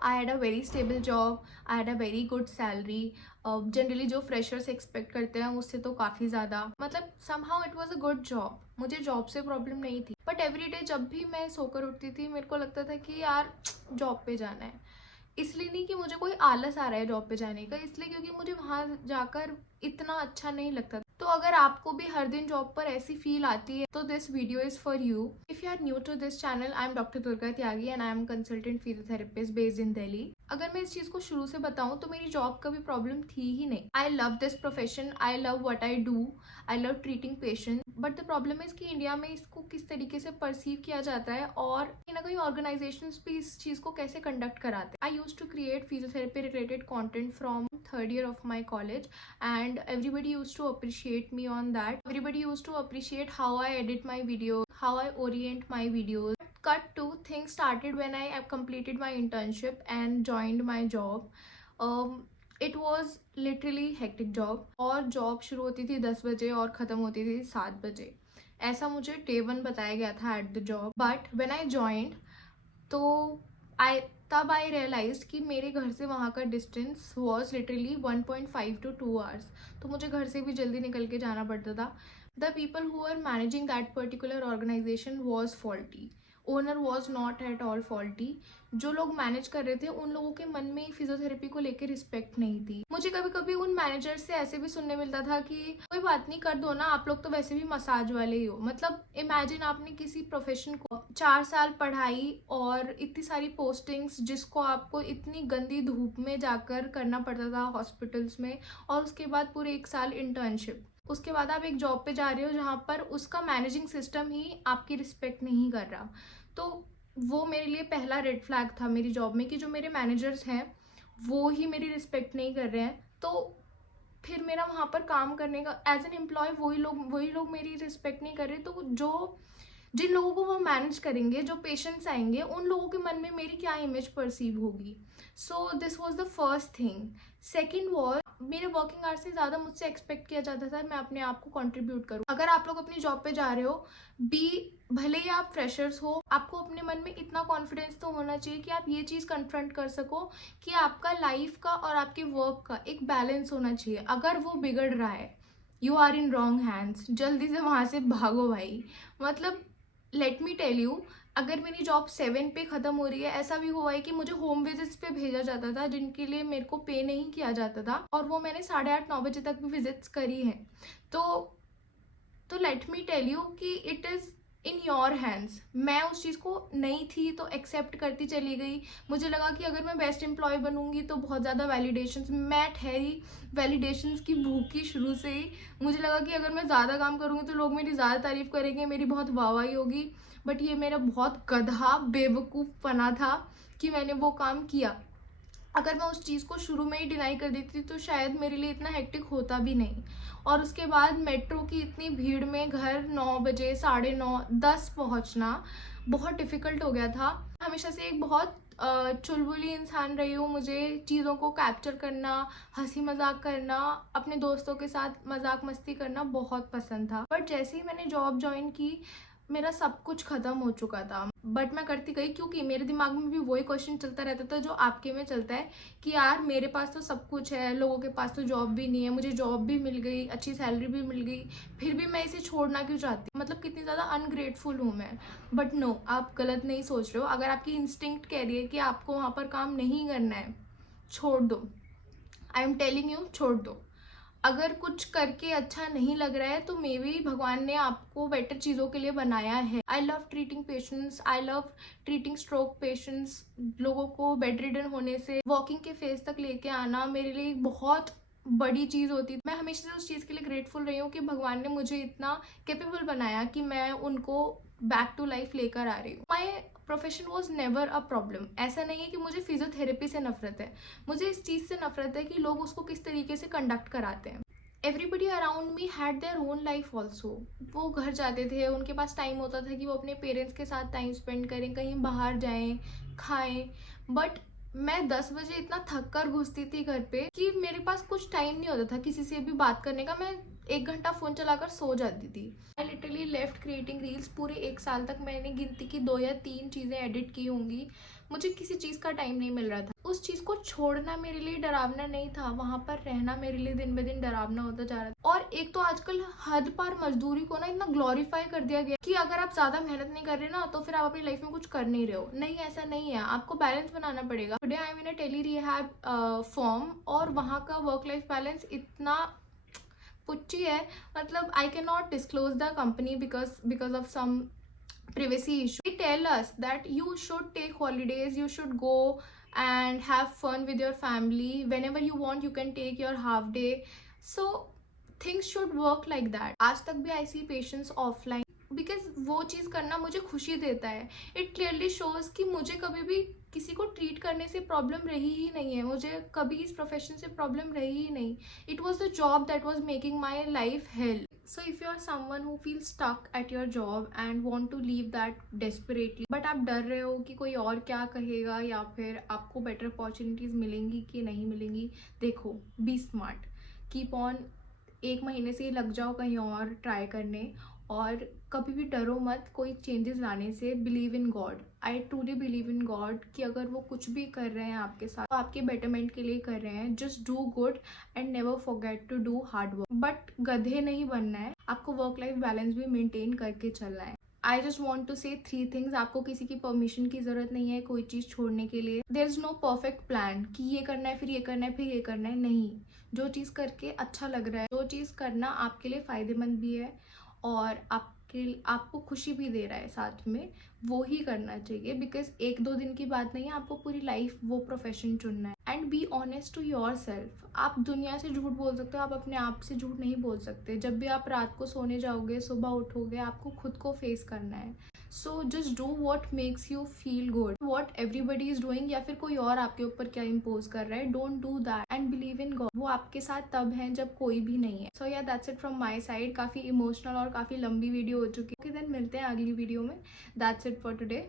I had a very stable job, I had a very good salary. Generally जो freshers expect करते हैं उससे तो काफ़ी ज़्यादा, मतलब somehow it was a good job. मुझे जॉब से प्रॉब्लम नहीं थी, बट एवरी डे जब भी मैं सोकर उठती थी मेरे को लगता था कि यार जॉब पे जाना है। इसलिए नहीं कि मुझे कोई आलस आ रहा है जॉब पे जाने का, इसलिए क्योंकि मुझे वहाँ जाकर इतना अच्छा नहीं लगता। तो अगर आपको भी हर दिन जॉब पर ऐसी फील आती है तो this video is for you. If you are new to this channel, I am doctor Durga Tyagi and I am consultant physiotherapist based in Delhi. अगर मैं इस चीज को शुरू से बताऊं तो मेरी जॉब का भी प्रॉब्लम थी ही नहीं। I love this profession, I love what I do, I love treating patient. But the problem is कि इंडिया में इसको किस तरीके से परसीव किया जाता है और कहीं ना कहीं ऑर्गेनाइजेशंस भी इस चीज को कैसे कंडक्ट कराते हैं। I use to create physiotherapy related content from third year of my college and everybody used to appreciate me on that. Everybody used to appreciate how I edit my videos, how I orient my videos. Cut to things started when I have completed my internship and joined my job. It was literally hectic job और job शुरू होती थी 10 बजे और ख़त्म होती थी 7 बजे। ऐसा मुझे डे 1 बताया गया था at the job. But when I joined तो तब आई रियलाइज कि मेरे घर से वहाँ का distance was literally 1.5 to 2 hours। तो मुझे घर से भी जल्दी निकल के जाना पड़ता था। The people who are managing that particular organization was faulty, owner was not at all faulty. जो लोग मैनेज कर रहे थे उन लोगों के मन में फिजियोथेरेपी को लेकर रिस्पेक्ट नहीं थी। मुझे कभी कभी उन मैनेजर से ऐसे भी सुनने मिलता था कि कोई बात नहीं, कर दो ना, आप लोग तो वैसे भी मसाज वाले ही हो। मतलब इमेजिन आपने किसी प्रोफेशन को 4 साल पढ़ाई और इतनी सारी पोस्टिंग्स जिसको आपको इतनी गंदी धूप में जाकर करना पड़ता था हॉस्पिटल्स में, और उसके बाद पूरे 1 साल इंटर्नशिप, उसके बाद आप एक जॉब पे जा रहे हो जहाँ पर उसका मैनेजिंग सिस्टम ही आपकी रिस्पेक्ट नहीं कर रहा। तो वो मेरे लिए पहला रेड फ्लैग था मेरी जॉब में कि जो मेरे मैनेजर्स हैं वो ही मेरी रिस्पेक्ट नहीं कर रहे हैं। तो फिर मेरा वहाँ पर काम करने का एज एन एम्प्लॉय वही लोग मेरी रिस्पेक्ट नहीं कर रहे, तो जो जिन लोगों को वो मैनेज करेंगे, जो पेशेंट्स आएंगे, उन लोगों के मन में मेरी क्या इमेज परसीव होगी। So this was the first thing. Second was मेरे वर्किंग आवर्स से ज़्यादा मुझसे एक्सपेक्ट किया जाता था मैं अपने आप को कंट्रीब्यूट करूँ। अगर आप लोग अपनी जॉब पे जा रहे हो, भले ही आप फ्रेशर्स हो, आपको अपने मन में इतना कॉन्फिडेंस तो होना चाहिए कि आप ये चीज़ कन्फ्रंट कर सको कि आपका लाइफ का और आपके वर्क का एक बैलेंस होना चाहिए। अगर वो बिगड़ रहा है, you are in wrong hands, जल्दी से वहाँ से भागो भाई। मतलब लेट मी टेल यू, अगर मेरी जॉब 7 पे ख़त्म हो रही है, ऐसा भी हुआ है कि मुझे होम विजिट्स पे भेजा जाता था जिनके लिए मेरे को पे नहीं किया जाता था, और वो मैंने 8:30-9 बजे तक भी विजिट्स करी हैं। तो लेट मी टेल यू कि it is in your hands. मैं उस चीज़ को नहीं थी तो एक्सेप्ट करती चली गई। मुझे लगा कि अगर मैं बेस्ट एम्प्लॉय बनूंगी तो बहुत ज़्यादा वैलिडेशंस, मैं ठहरी वैलिडेशंस की भूखी शुरू से ही। मुझे लगा कि अगर मैं ज़्यादा काम करूँगी तो लोग मेरी ज़्यादा तारीफ़ करेंगे, मेरी बहुत वाहवाही होगी। बट ये मेरा बहुत गधा बेवकूफ़ पना था कि मैंने वो काम किया। अगर मैं उस चीज़ को शुरू में ही डिनाई कर देती तो शायद मेरे लिए इतना हेक्टिक होता भी नहीं। और उसके बाद मेट्रो की इतनी भीड़ में घर 9 बजे, 9:30, 10 पहुंचना बहुत डिफ़िकल्ट हो गया था। हमेशा से एक बहुत चुलबुली इंसान रही हूँ। मुझे चीज़ों को कैप्चर करना, हंसी मजाक करना, अपने दोस्तों के साथ मजाक मस्ती करना बहुत पसंद था। बट जैसे ही मैंने जॉब ज्वाइन की मेरा सब कुछ ख़त्म हो चुका था। बट मैं करती गई क्योंकि मेरे दिमाग में भी वही क्वेश्चन चलता रहता था जो आपके में चलता है कि यार मेरे पास तो सब कुछ है, लोगों के पास तो जॉब भी नहीं है, मुझे जॉब भी मिल गई, अच्छी सैलरी भी मिल गई, फिर भी मैं इसे छोड़ना क्यों चाहती। मतलब कितनी ज़्यादा अनग्रेटफुल हूँ मैं। बट नो, आप गलत नहीं सोच रहे हो। अगर आपकी इंस्टिंक्ट कह रही है कि आपको वहाँ पर काम नहीं करना है, छोड़ दो। आई एम टेलिंग यू, छोड़ दो। अगर कुछ करके अच्छा नहीं लग रहा है तो मे बी भगवान ने आपको बेटर चीज़ों के लिए बनाया है। I love treating patients, I love treating stroke patients. लोगों को बेड रिडन होने से वॉकिंग के फेज तक लेके आना मेरे लिए एक बहुत बड़ी चीज़ होती है। मैं हमेशा से उस चीज़ के लिए ग्रेटफुल रही हूँ कि भगवान ने मुझे इतना कैपेबल बनाया कि मैं उनको बैक टू लाइफ लेकर आ रही हूँ। My profession was never a problem. ऐसा नहीं है कि मुझे फिजियोथेरेपी से नफरत है, मुझे इस चीज़ से नफरत है कि लोग उसको किस तरीके से कंडक्ट कराते हैं। Everybody around me had their own life also. वो घर जाते थे, उनके पास टाइम होता था कि वो अपने पेरेंट्स के साथ टाइम स्पेंड करें, कहीं बाहर जाएं, खाएं। बट मैं 10 बजे इतना थक कर घुसती थी घर पे कि मेरे पास कुछ टाइम नहीं होता था किसी से भी बात करने का। मैं 1 घंटा फ़ोन चलाकर सो जाती थी। I literally left creating reels. पूरे 1 साल तक मैंने गिनती की 2 या 3 चीज़ें एडिट की होंगी। मुझे किसी चीज़ का टाइम नहीं मिल रहा था। उस चीज़ को छोड़ना मेरे लिए डरावना नहीं था, वहाँ पर रहना मेरे लिए दिन ब दिन डरावना होता जा रहा था। और एक तो आजकल हद पार मजदूरी को ना इतना ग्लोरीफाई कर दिया गया कि अगर आप ज़्यादा मेहनत नहीं कर रहे ना तो फिर आप अपनी लाइफ में कुछ कर नहीं रहे हो। नहीं, ऐसा नहीं है, आपको बैलेंस बनाना पड़ेगा। Today I am in a tele rehab form और वहाँ का वर्क लाइफ बैलेंस इतना पुच्ची है, मतलब I can not disclose the company because of some privacy issue. They tell us that you should take holidays, you should go and have fun with your family. Whenever you want, you can take your half day. So things should work like that. आज तक भी I see patients offline because वो चीज़ करना मुझे खुशी देता है. It clearly shows कि मुझे कभी भी किसी को ट्रीट करने से प्रॉब्लम रही ही नहीं है, मुझे कभी इस प्रोफेशन से प्रॉब्लम रही ही नहीं. It was the job that was making my life hell. So if you are someone who feels stuck at your job and want to leave that desperately, but आप डर रहे हो कि कोई और क्या कहेगा या फिर आपको बेटर अपॉर्चुनिटीज़ मिलेंगी कि नहीं मिलेंगी, देखो, बी स्मार्ट, कीप ऑन, 1 महीने से ही लग जाओ कहीं और ट्राई करने, और कभी भी डरो मत कोई चेंजेस लाने से. Believe in God, I truly believe in God कि अगर वो कुछ भी कर रहे हैं आपके साथ तो आपके बेटरमेंट के लिए कर रहे हैं. Just do good and never forget to do hard work. But गधे नहीं बनना है, आपको वर्क लाइफ बैलेंस भी मेंटेन करके चलना है. आई जस्ट वॉन्ट टू से 3 थिंग्स. आपको किसी की परमिशन की जरूरत नहीं है कोई चीज़ छोड़ने के लिए. There is no perfect plan कि ये करना है फिर ये करना है फिर ये करना है. नहीं, जो चीज़ करके अच्छा लग रहा है, जो चीज़ करना आपके लिए फ़ायदेमंद भी है और आपको खुशी भी दे रहा है साथ में, वो ही करना चाहिए. बिकॉज 1-2 दिन की बात नहीं है, आपको पूरी लाइफ वो प्रोफेशन चुनना है. And be honest to your yourself दुनिया से झूठ बोल सकते हो, आप अपने आप से झूठ नहीं बोल सकते. जब भी आप रात को सोने जाओगे, सुबह उठोगे, आपको खुद को फेस करना है. So just do what makes you feel good. What everybody is doing या फिर कोई और आपके ऊपर क्या इम्पोज कर रहा है, don't do that and believe in God. वो आपके साथ तब है जब कोई भी नहीं है. सो या that's it from my side. काफ़ी इमोशनल और काफ़ी लंबी वीडियो हो चुकी है. ओके देन मिलते हैं अगली वीडियो में. That's it for today.